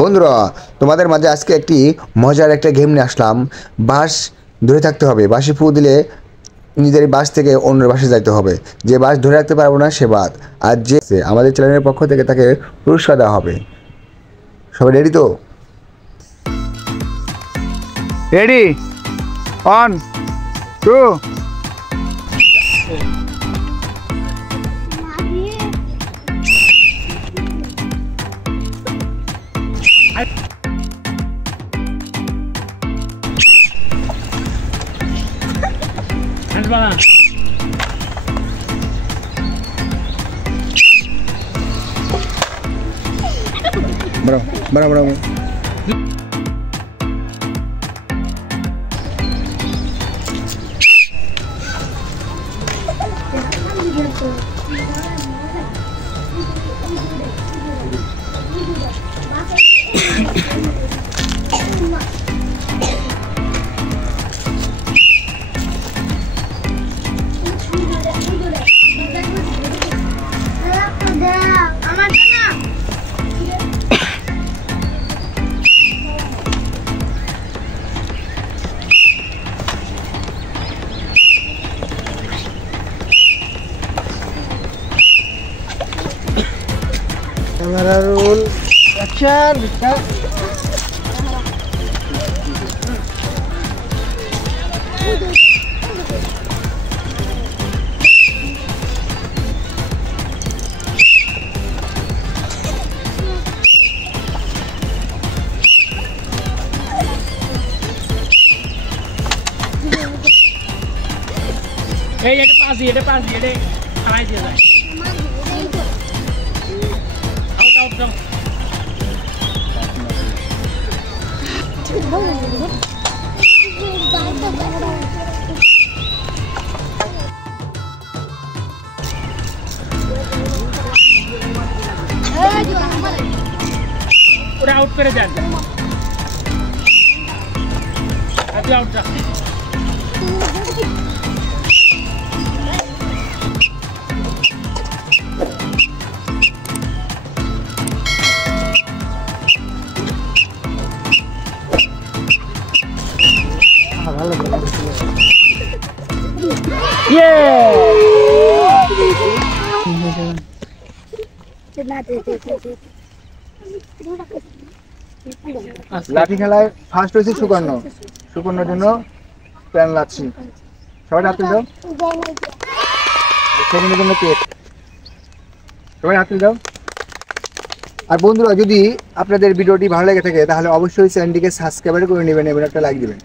বন্ধুরা, তোমাদের মাঝে আজকে একটি মজার একটা গেম নিয়ে আসলাম। বাঁশ ধরে থাকতে হবে, বাঁশি ফু দিলে নিজের বাঁশ থেকে অন্যের বাঁশে যাইতে হবে। যে বাঁশ ধরে রাখতে পারবো না সে বাদ। আর যে আমাদের চ্যানেলের পক্ষ থেকে তাকে পুরস্কার দেওয়া হবে। সবাই রেডি তো? রেডি, 1 2 bravo bravo bravo camera roll, action. এই এটা পাঁচ দিয়ে এটা খারাই দিয়ে যায়। আউট আউট দাও। ওরা আউট করে দেন। আপনি আউট যা। লাঠি খেলায় ফার্স্ট হয়েছে সুকর্ণর জন্য প্যান লাগছি। সবাই হাত তুলে দাও। সেকেন্ডের জন্য পেট। সবাই হাত তুলে দাও। আর বন্ধুরা, যদি আপনাদের ভিডিওটি ভালো লেগে থাকে তাহলে অবশ্যই চ্যানেলটিকে সাবস্ক্রাইব করে নেবেন এবং একটা লাইক দিবেন।